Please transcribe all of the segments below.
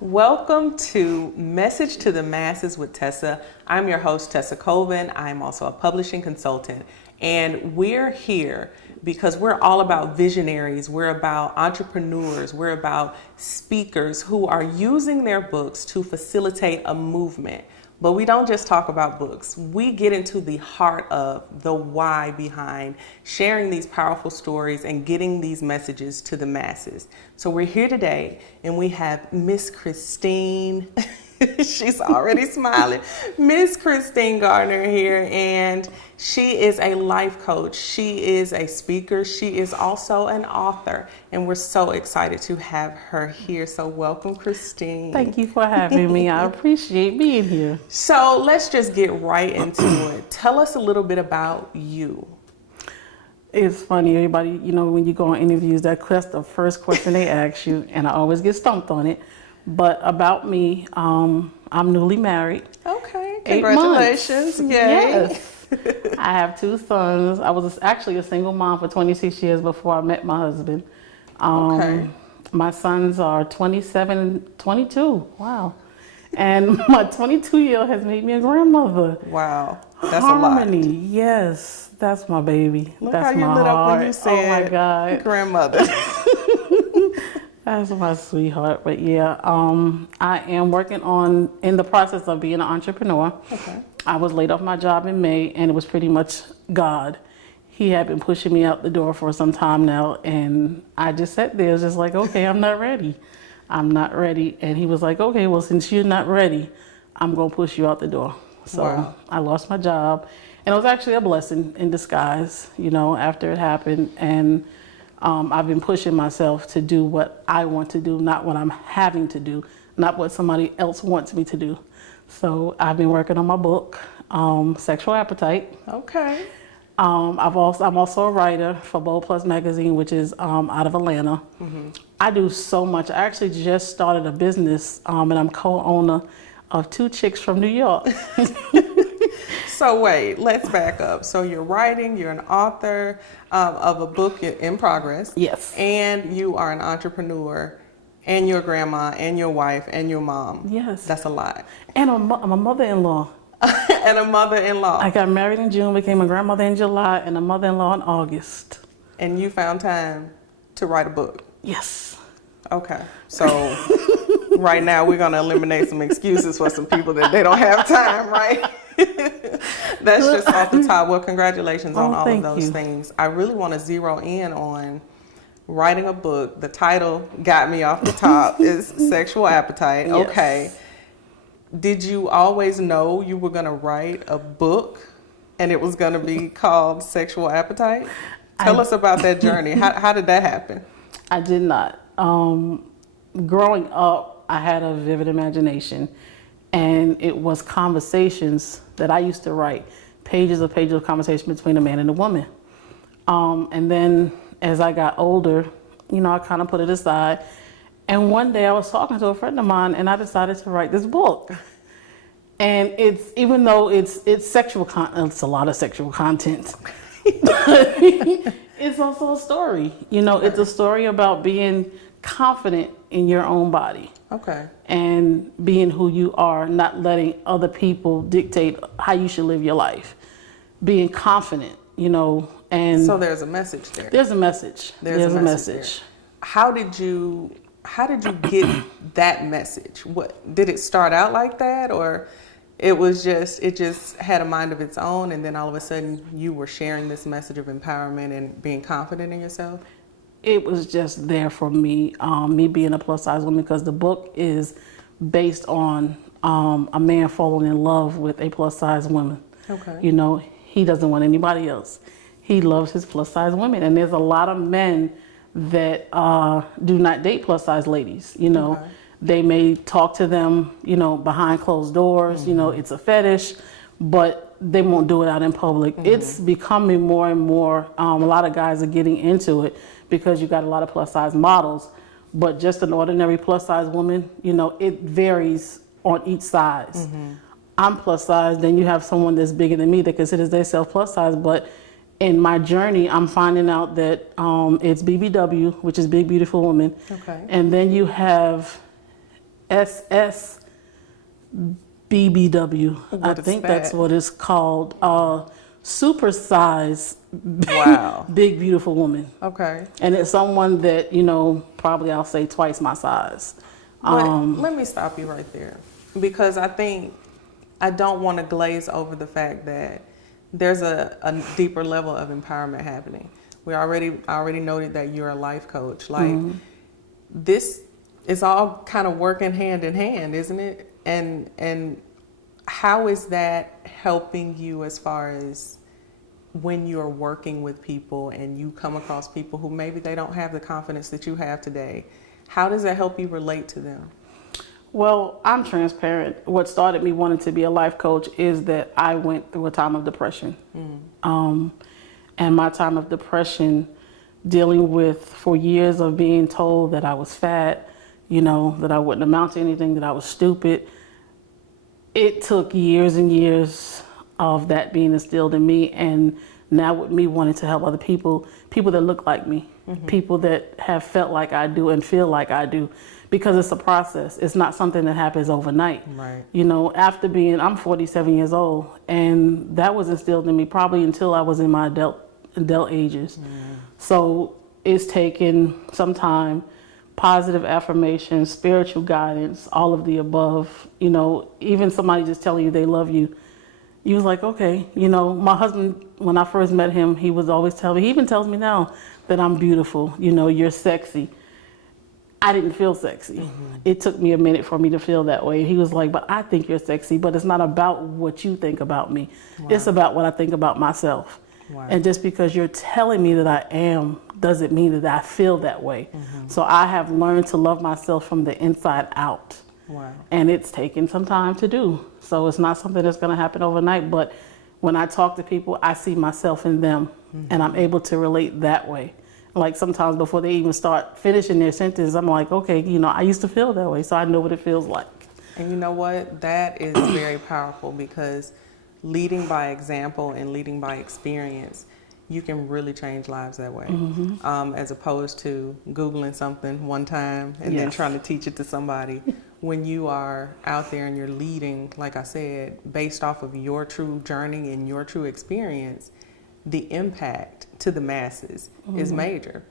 Welcome to Message to the Masses with Tesa. I'm your host, Tesa Colvin. I'm also a publishing consultant. And we're here because we're all about visionaries. We're about entrepreneurs. We're about speakers who are using their books to facilitate a movement. But we don't just talk about books. We get into the heart of the why behind sharing these powerful stories and getting these messages to the masses. So we're here today and we have Miss Christine. She's already smiling. Miss Christine Gardner here, and she is a life coach. She is a speaker. She is also an author, and we're so excited to have her here. So welcome, Christine. Thank you for having me. I appreciate being here. So let's just get right into it. Tell us a little bit about you. It's funny, everybody, when you go on interviews, that's the first question they ask you, and I always get stumped on it. But about me, I'm newly married. Okay, congratulations. Yay. Yes. I have 2 sons. I was actually a single mom for 26 years before I met my husband. Okay. My sons are 27 and 22. Wow. And my 22-year-old has made me a grandmother. Wow. That's Harmony. a lot. Yes, that's my baby. Look that's how you my lit heart. up when you said, oh my God, grandmother. That's my sweetheart. But yeah, I am in the process of being an entrepreneur. Okay. I was laid off my job in May, and it was pretty much God. He had been pushing me out the door for some time now, and I just sat there just like, okay, I'm not ready. I'm not ready. And he was like, okay, well, since you're not ready, I'm going to push you out the door. So wow. I lost my job, and it was actually a blessing in disguise, after it happened. And I've been pushing myself to do what I want to do, not what I'm having to do, not what somebody else wants me to do. So I've been working on my book, Sexual Appetite. Okay. I'm also a writer for Bold Plus magazine, which is out of Atlanta. Mm-hmm. I do so much. I actually just started a business, and I'm co-owner of 2 chicks from New York. So wait, let's back up. So you're writing, you're an author of a book in progress. Yes. And you are an entrepreneur, and your grandma, and your wife, and your mom. Yes. That's a lot. And I'm a mother-in-law. And a mother-in-law. I got married in June, became a grandmother in July, and a mother-in-law in August. And you found time to write a book. Yes. Okay. So right now we're going to eliminate some excuses for some people that they don't have time, right? That's just off the top. Well, congratulations on all of those things. I really want to zero in on writing a book. The title got me off the top. Is Sexual Appetite. Yes. Okay. Did you always know you were going to write a book and it was going to be called Sexual Appetite? Tell us about that journey. How did that happen? I did not. Growing up, I had a vivid imagination, and it was conversations that I used to write, pages of conversation between a man and a woman. And then as I got older, I kind of put it aside. And one day I was talking to a friend of mine, and I decided to write this book. And even though it's sexual content, it's a lot of sexual content. It's also a story. It's a story about being confident in your own body. Okay. And being who you are, not letting other people dictate how you should live your life. Being confident, and so there's a message there. There's a message. There's a message. How did you get that message? What did it start out like that, or it just had a mind of its own, and then all of a sudden you were sharing this message of empowerment and being confident in yourself? It was just there for me, me being a plus size woman, because the book is based on a man falling in love with a plus size woman. Okay. He doesn't want anybody else. He loves his plus size women, and there's a lot of men that do not date plus size ladies. Okay. They may talk to them, behind closed doors. Mm-hmm. It's a fetish, but they won't do it out in public. Mm-hmm. It's becoming more and more. A lot of guys are getting into it because you got a lot of plus size models, but just an ordinary plus size woman, it varies on each size. Mm-hmm. I'm plus size, then you have someone that's bigger than me that considers themselves plus size, but in my journey, I'm finding out that it's BBW, which is Big Beautiful Woman. Okay. And then you have SSBBW. I What is think that? that's what it's called. Super size, Wow. big, beautiful woman. Okay. And it's someone that, probably I'll say twice my size. But let me stop you right there, because I think I don't want to glaze over the fact that there's a deeper level of empowerment happening. I already noted that you're a life coach. Like, this is all kind of working hand in hand, isn't it? And how is that helping you as far as when you're working with people and you come across people who maybe they don't have the confidence that you have today? How does that help you relate to them? Well, I'm transparent. What started me wanting to be a life coach is that I went through a time of depression. And my time of depression, dealing with for years of being told that I was fat, that I wouldn't amount to anything, that I was stupid. It took years and years of that being instilled in me, and now with me wanting to help other people that look like me, people that have felt like I do and feel like I do, because it's a process. It's not something that happens overnight. Right. I'm 47 years old, and that was instilled in me probably until I was in my adult ages. So it's taken some time, positive affirmations, spiritual guidance, all of the above. Even somebody just telling you they love you, you was like, okay. My husband, when I first met him, he was always telling me, he even tells me now that I'm beautiful, you're sexy. I didn't feel sexy. It took me a minute for me to feel that way. He was like, but I think you're sexy, but it's not about what you think about me. Wow. It's about what I think about myself. Wow. And just because you're telling me that I am doesn't mean that I feel that way. So I have learned to love myself from the inside out. Wow. And it's taken some time to do. So it's not something that's going to happen overnight. But when I talk to people, I see myself in them, and I'm able to relate that way. Like sometimes before they even start finishing their sentence, I'm like, okay, I used to feel that way, so I know what it feels like. And you know what? That is very powerful, because leading by example and leading by experience, you can really change lives that way. As opposed to Googling something one time and then trying to teach it to somebody. When you are out there and you're leading, like I said, based off of your true journey and your true experience, the impact to the masses is major.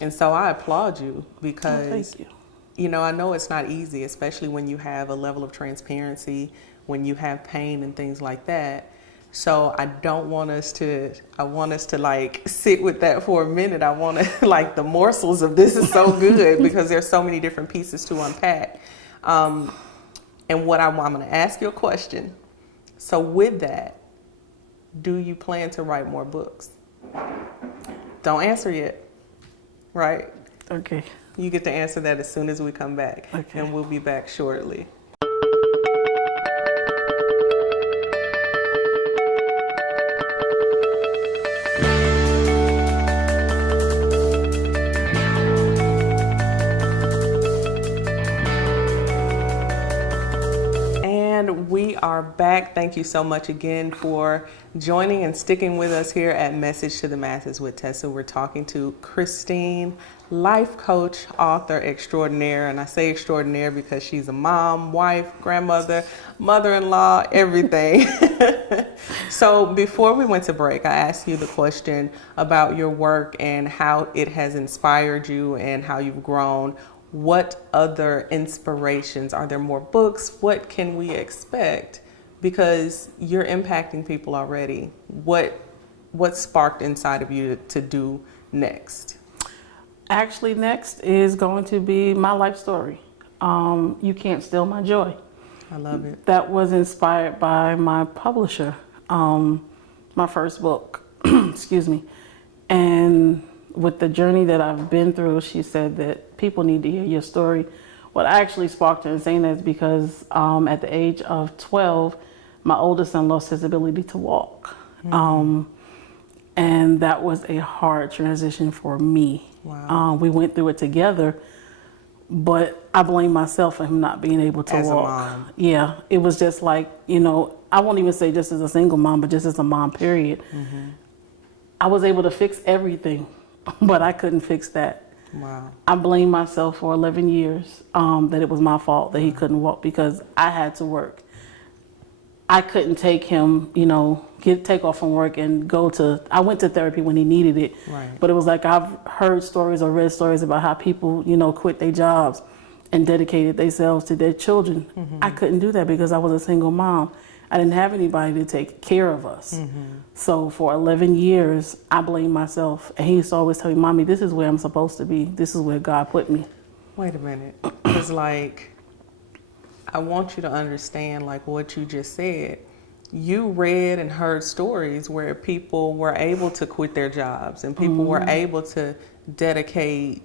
And so I applaud you, because Thank you. I know it's not easy, especially when you have a level of transparency, when you have pain and things like that. So I want us to like sit with that for a minute. I want to like the morsels of this is so good because there's so many different pieces to unpack. And what I'm going to ask you a question. So with that, do you plan to write more books? Don't answer yet, right? Okay. You get to answer that as soon as we come back. Okay. And we'll be back shortly. We are back. Thank you so much again for joining and sticking with us here at Message to the Masses with Tesa. We're talking to Christine, life coach, author extraordinaire. And I say extraordinaire because she's a mom, wife, grandmother, mother-in-law, everything. So before we went to break, I asked you the question about your work and how it has inspired you and how you've grown. What other inspirations? Are there more books? What can we expect? Because you're impacting people already. What sparked inside of you to do next? Actually, next is going to be my life story. You Can't Steal My Joy. I love it. That was inspired by my publisher, my first book, excuse me. And with the journey that I've been through, she said that people need to hear your story. What actually sparked her in saying that is because at the age of 12, my oldest son lost his ability to walk. And that was a hard transition for me. Wow. We went through it together, but I blame myself for him not being able to As walk. a mom. Yeah, it was just like, I won't even say just as a single mom, but just as a mom, period. I was able to fix everything, but I couldn't fix that. Wow. I blamed myself for 11 years that it was my fault that he couldn't walk because I had to work. I couldn't take him, take off from work and I went to therapy when he needed it. Right. But it was like I've heard stories or read stories about how people, quit their jobs and dedicated themselves to their children. Mm-hmm. I couldn't do that because I was a single mom. I didn't have anybody to take care of us. Mm-hmm. So for 11 years, I blamed myself. And he used to always tell me, Mommy, this is where I'm supposed to be. This is where God put me. Wait a minute. It's like, I want you to understand like what you just said. You read and heard stories where people were able to quit their jobs and people were able to dedicate,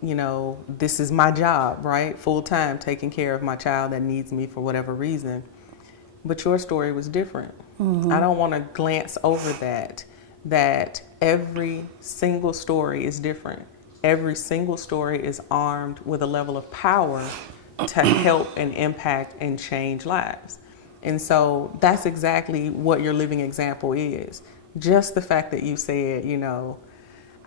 this is my job, right? Full time, taking care of my child that needs me for whatever reason. But your story was different. Mm-hmm. I don't want to glance over that every single story is different. Every single story is armed with a level of power to help and impact and change lives. And so that's exactly what your living example is. Just the fact that you said,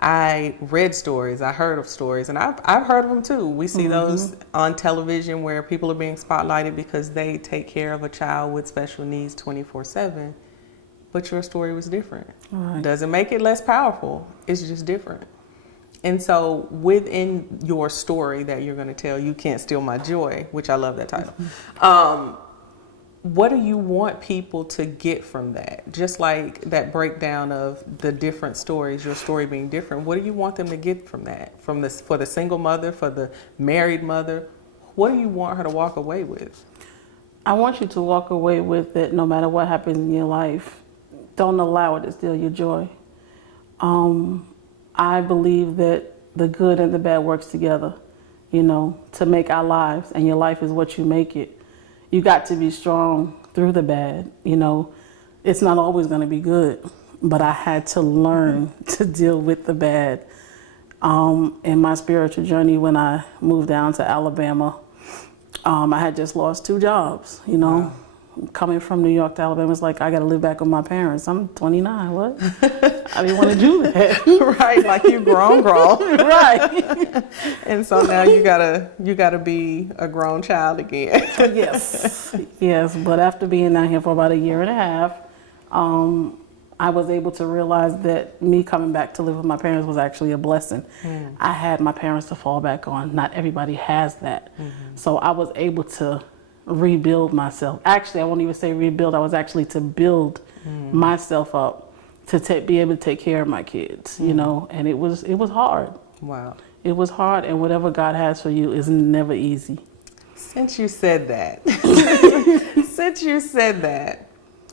I read stories, I heard of stories, and I've heard of them too. We see those on television where people are being spotlighted because they take care of a child with special needs 24/7. But your story was different. Right. Doesn't make it less powerful. It's just different. And so within your story that you're going to tell, You Can't Steal My Joy, which I love that title. What do you want people to get from that? Just like that breakdown of the different stories, your story being different, what do you want them to get from that? For the single mother, for the married mother, what do you want her to walk away with? I want you to walk away with it no matter what happens in your life. Don't allow it to steal your joy. I believe that the good and the bad works together, to make our lives, and your life is what you make it. You got to be strong through the bad. It's not always going to be good, but I had to learn to deal with the bad. In my spiritual journey, when I moved down to Alabama, I had just lost 2 jobs, Wow. Coming from New York to Alabama, it's like I got to live back with my parents. I'm 29. What? I didn't want to do that. Right, like you grown. Right. And so now you gotta be a grown child again. Yes. But after being down here for about 1.5 years, I was able to realize that me coming back to live with my parents was actually a blessing. I had my parents to fall back on. Not everybody has that. So I was able to rebuild myself. Actually, I won't even say rebuild. I was actually to build myself up to be able to take care of my kids, and it was hard. Wow. It was hard, and whatever God has for you is never easy. Since you said that,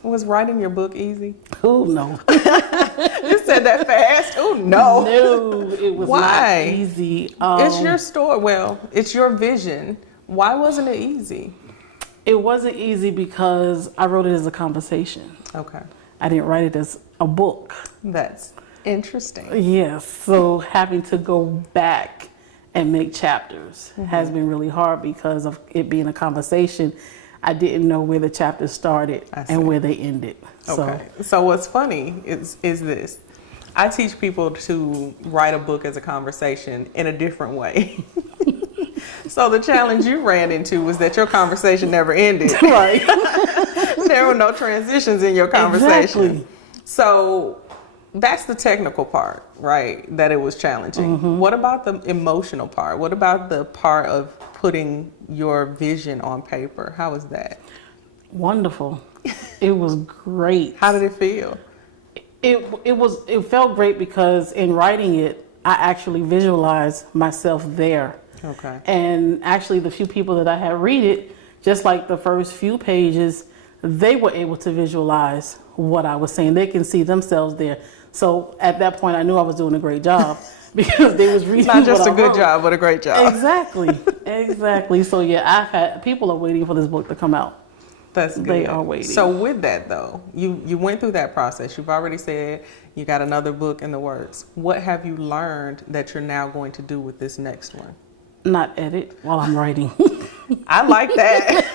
was writing your book easy? Oh, no. You said that fast? Oh, no. No, it was not easy. It's your story. Well, it's your vision. Why wasn't it easy? It wasn't easy because I wrote it as a conversation. Okay. I didn't write it as a book. That's interesting. Yes. So having to go back and make chapters has been really hard because of it being a conversation. I didn't know where the chapters started and where they ended. Okay. So what's funny is this. I teach people to write a book as a conversation in a different way. So the challenge you ran into was that your conversation never ended. Right. There were no transitions in your conversation. Exactly. So that's the technical part, right? That it was challenging. What about the emotional part? What about the part of putting your vision on paper? How was that? Wonderful. It was great. How did it feel? It felt great because in writing it, I actually visualized myself there. Okay. And actually the few people that I had read it, just like the first few pages, they were able to visualize what I was saying. They can see themselves there. So at that point I knew I was doing a great job because they was reading not just what a good job, but a great job. Exactly. So people are waiting for this book to come out. That's good. They are waiting. So with that though, you went through that process. You've already said you got another book in the works. What have you learned that you're now going to do with this next one? Not edit while I'm writing. I like that.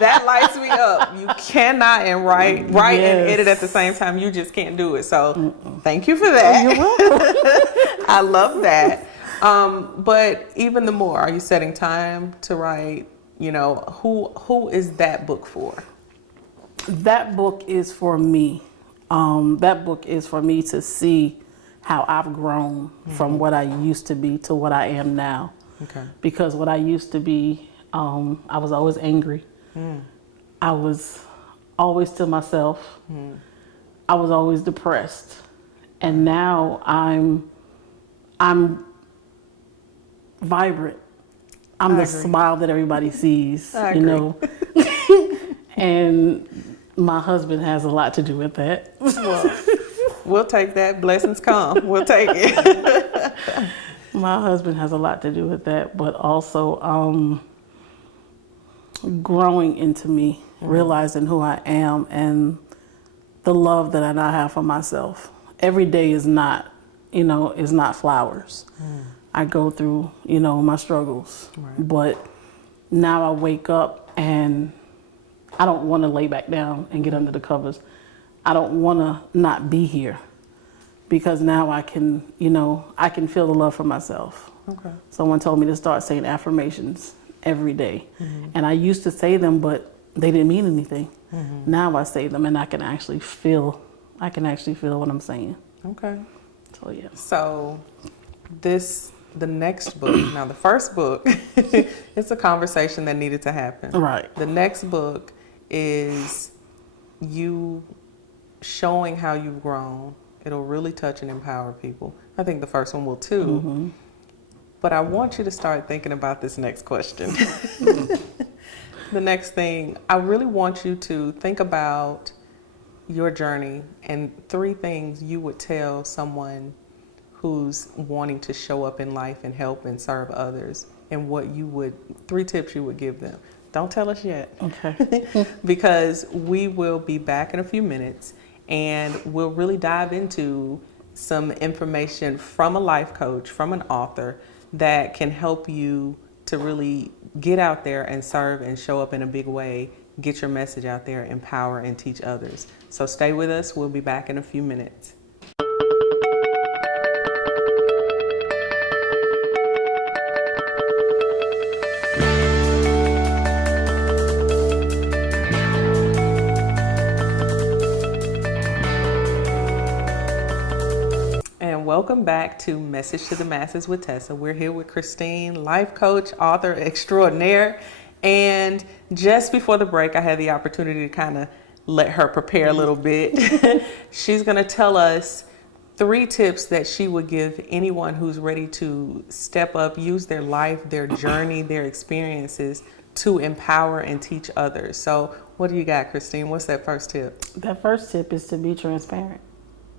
That lights me up. You cannot write and edit at the same time. You just can't do it. So thank you for that. Oh, you're welcome. I love that. But even the more, are you setting time to write? Who is that book for? That book is for me. That book is for me to see how I've grown from what I used to be to what I am now. Okay. Because what I used to be, I was always angry. I was always to myself. I was always depressed. And now I'm vibrant. I'm the smile that everybody sees, I you agree. know. And my husband has a lot to do with that. Well, we'll take that. Blessings come. We'll take it. My husband has a lot to do with that, but also growing into me, realizing who I am and the love that I now have for myself. Every day is not flowers. I go through, my struggles, but now I wake up and I don't want to lay back down and get under the covers. I don't want to not be here because now I can feel the love for myself. Okay. Someone told me to start saying affirmations every day. And I used to say them, but they didn't mean anything. Now I say them and I can actually feel what I'm saying. Okay. So yeah. So the next book, now the first book, it's a conversation that needed to happen. Right. The next book is you showing how you've grown. It'll really touch and empower people. I think the first one will too. But I want you to start thinking about this next question. The next thing, I really want you to think about your journey and 3 things you would tell someone who's wanting to show up in life and help and serve others, and 3 tips you would give them. Don't tell us yet. Okay. Because we will be back in a few minutes and we'll really dive into some information from a life coach, from an author that can help you to really get out there and serve and show up in a big way, get your message out there, empower and teach others. So stay with us. We'll be back in a few minutes. Welcome back to Message to the Masses with Tesa. We're here with Christine, life coach, author extraordinaire. And just before the break, I had the opportunity to kind of let her prepare a little bit. She's going to tell us 3 tips that she would give anyone who's ready to step up, use their life, their journey, their experiences to empower and teach others. So what do you got, Christine? What's that first tip? That first tip is to be transparent.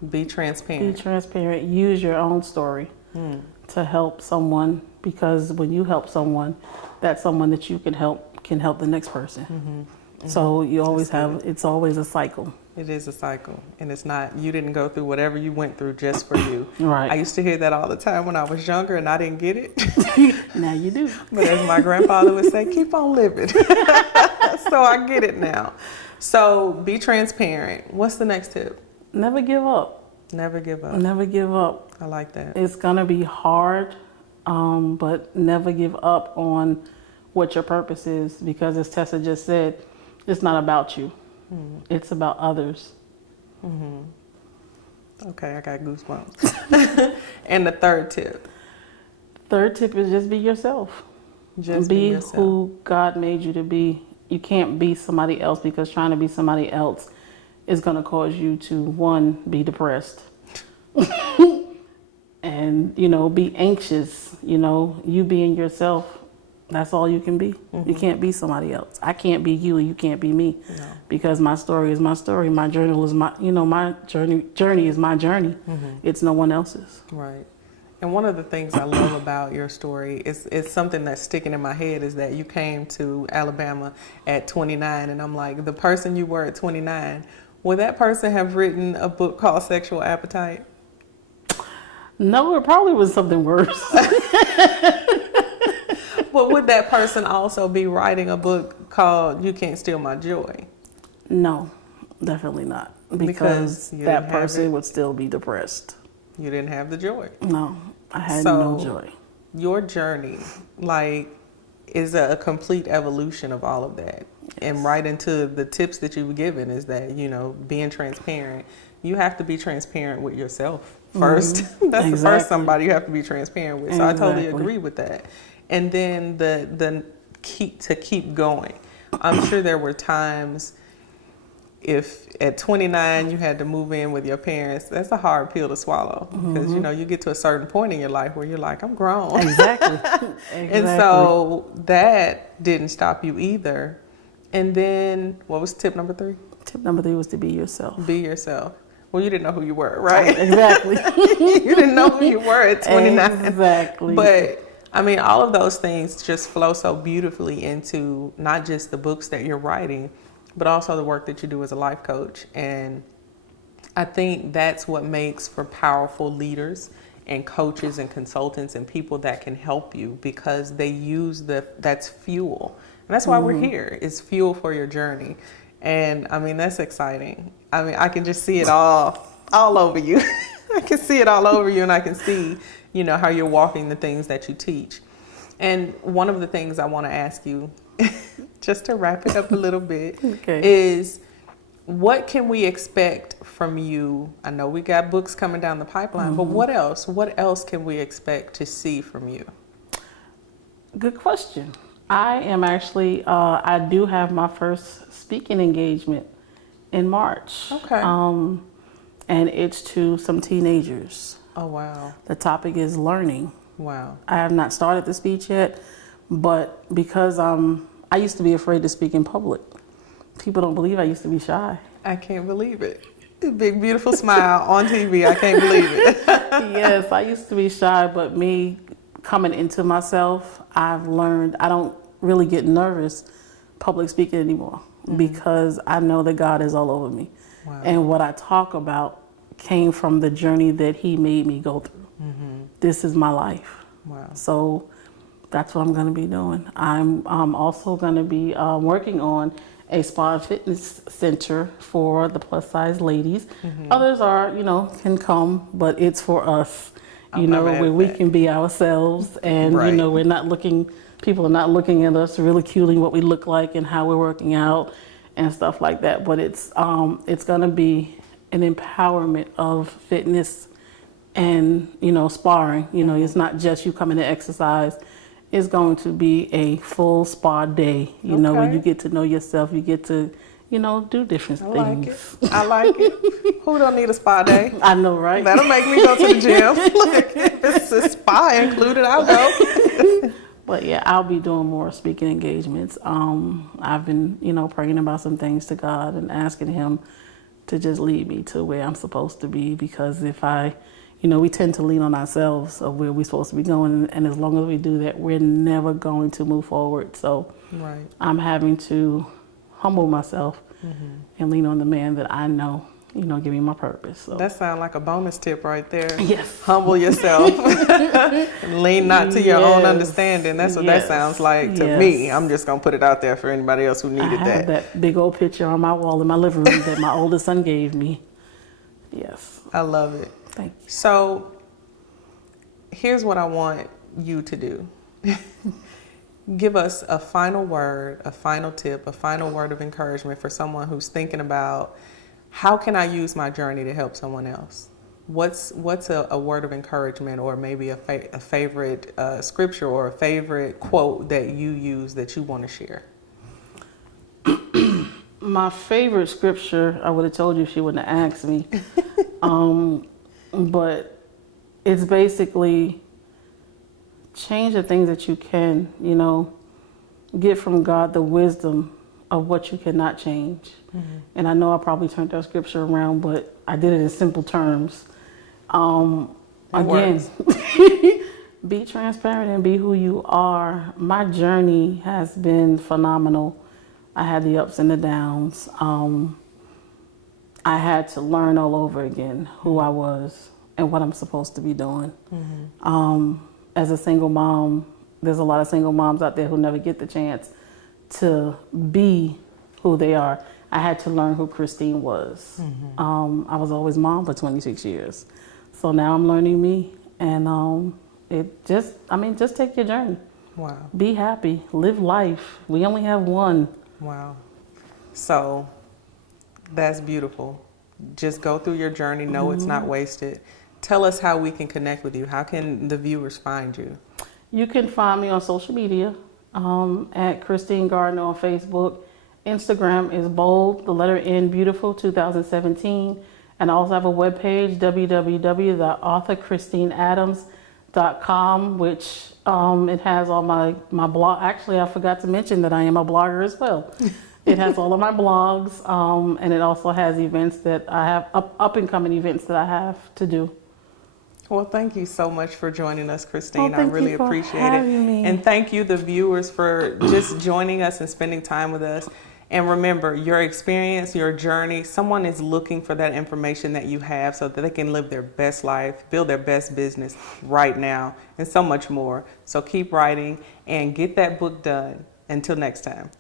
Be transparent. Be transparent. Use your own story to help someone, because when you help someone, that someone that you can help the next person. So you always it's always a cycle. It is a cycle, and it's not, you didn't go through whatever you went through just for you. Right. I used to hear that all the time when I was younger and I didn't get it. Now you do. But as my grandfather would say, keep on living. So I get it now. So be transparent. What's the next tip? Never give up. Never give up. Never give up. I like that. It's going to be hard, but never give up on what your purpose is, because as Tesa just said, it's not about you. It's about others. Okay, I got goosebumps. And the third tip? Third tip is just be yourself. Just be yourself. Who God made you to be. You can't be somebody else, because trying to be somebody else is going to cause you to, 1, be depressed and, be anxious. You being yourself, that's all you can be. You can't be somebody else. I can't be you and you can't be me. No. Because my story is my story. My journey is my journey is my journey. It's no one else's. Right. And one of the things I love about your story is something that's sticking in my head, is that you came to Alabama at 29, and I'm like, the person you were at 29, would that person have written a book called Sexual Appetite? No, it probably was something worse. But would that person also be writing a book called You Can't Steal My Joy? No, definitely not. Because that person would still be depressed. You didn't have the joy. No, I had no joy. your journey, like, is a complete evolution of all of that. And right into the tips that you've given is that, you know, being transparent. You have to be transparent with yourself first. That's the first somebody you have to be transparent with. So I totally agree with that. And then the keep going. I'm sure there were times, if at 29 you had to move in with your parents, that's a hard pill to swallow, because you know, you get to a certain point in your life where you're like, I'm grown. Exactly. And so that didn't stop you either. And then what was tip number 3? Tip number 3 was to be yourself. Be yourself. Well, you didn't know who you were, right? Exactly. You didn't know who you were at 29. Exactly. But I mean, all of those things just flow so beautifully into not just the books that you're writing, but also the work that you do as a life coach. And I think that's what makes for powerful leaders and coaches and consultants and people that can help you, because they use that's fuel. And that's why we're here. It's fuel for your journey. And I mean, that's exciting. I mean, I can just see it all over you. I can see it all over you, and I can see, you know, how you're walking the things that you teach. And one of the things I want to ask you, just to wrap it up a little bit, is what can we expect from you? I know we got books coming down the pipeline, but what else? What else can we expect to see from you? Good question. I am actually, I do have my first speaking engagement in March. Okay. And it's to some teenagers. Oh, wow. The topic is learning. Wow. I have not started the speech yet, but because I used to be afraid to speak in public. People don't believe I used to be shy. I can't believe it. Big, beautiful smile on TV. I can't believe it. Yes, I used to be shy, but me coming into myself, I've learned I don't really get nervous public speaking anymore, because I know that God is all over me. Wow. And what I talk about came from the journey that He made me go through. This is my life. Wow. So that's what I'm going to be doing. I'm also going to be working on a spa and fitness center for the plus size ladies. Others are, you know, can come, but it's for us, you know, where we can be ourselves, and, you know, we're not looking, people are not looking at us ridiculing what we look like and how we're working out and stuff like that. But it's going to be an empowerment of fitness and, you know, sparring. You know, it's not just you coming to exercise. It's going to be a full spa day, you know, where you get to know yourself, you get to, you know, do different things. I like it. Who don't need a spa day? I know, right? That'll make me go to the gym. Look, if it's a spa included, I'll go. But yeah, I'll be doing more speaking engagements. I've been, you know, praying about some things to God and asking Him to just lead me to where I'm supposed to be, because if you know, we tend to lean on ourselves of where we're supposed to be going, and as long as we do that, we're never going to move forward. So I'm having to humble myself and lean on the man that I know, you know, give me my purpose. So that sounds like a bonus tip right there. Yes. Humble yourself. And lean not to your own understanding. That's what that sounds like to me. I'm just going to put it out there for anybody else who needed I have that big old picture on my wall in my living room that my oldest son gave me. Yes. I love it. Thank you. So here's what I want you to do. Give us a final word, a final tip, a final word of encouragement for someone who's thinking about, how can I use my journey to help someone else? What's a word of encouragement, or maybe a favorite scripture or a favorite quote that you use that you want to share? My favorite scripture, I would have told you if she wouldn't have asked me. But it's basically change the things that you can, you know, get from God the wisdom of what you cannot change. And I know I probably turned that scripture around, but I did it in simple terms. Again, be transparent and be who you are. My journey has been phenomenal. I had the ups and the downs. I had to learn all over again who I was and what I'm supposed to be doing. As a single mom, there's a lot of single moms out there who never get the chance to be who they are. I had to learn who Christine was. I was always mom for 26 years. So now I'm learning me, and just take your journey. Wow. Be happy, live life. We only have one. Wow. So that's beautiful. Just go through your journey. Know it's not wasted. Tell us how we can connect with you. How can the viewers find you? You can find me on social media at Christine Gardner on Facebook. Instagram is bold, the letter N, beautiful, 2017. And I also have a webpage, www.authorchristineadams.com, which it has all my blog. Actually, I forgot to mention that I am a blogger as well. It has all of my blogs, and it also has events that I have, up-and-coming events that I have to do. Well, thank you so much for joining us, Christine. Oh, I really appreciate it. Me. And thank you, the viewers, for just joining us and spending time with us. And remember, your experience, your journey, someone is looking for that information that you have so that they can live their best life, build their best business right now, and so much more. So keep writing and get that book done. Until next time.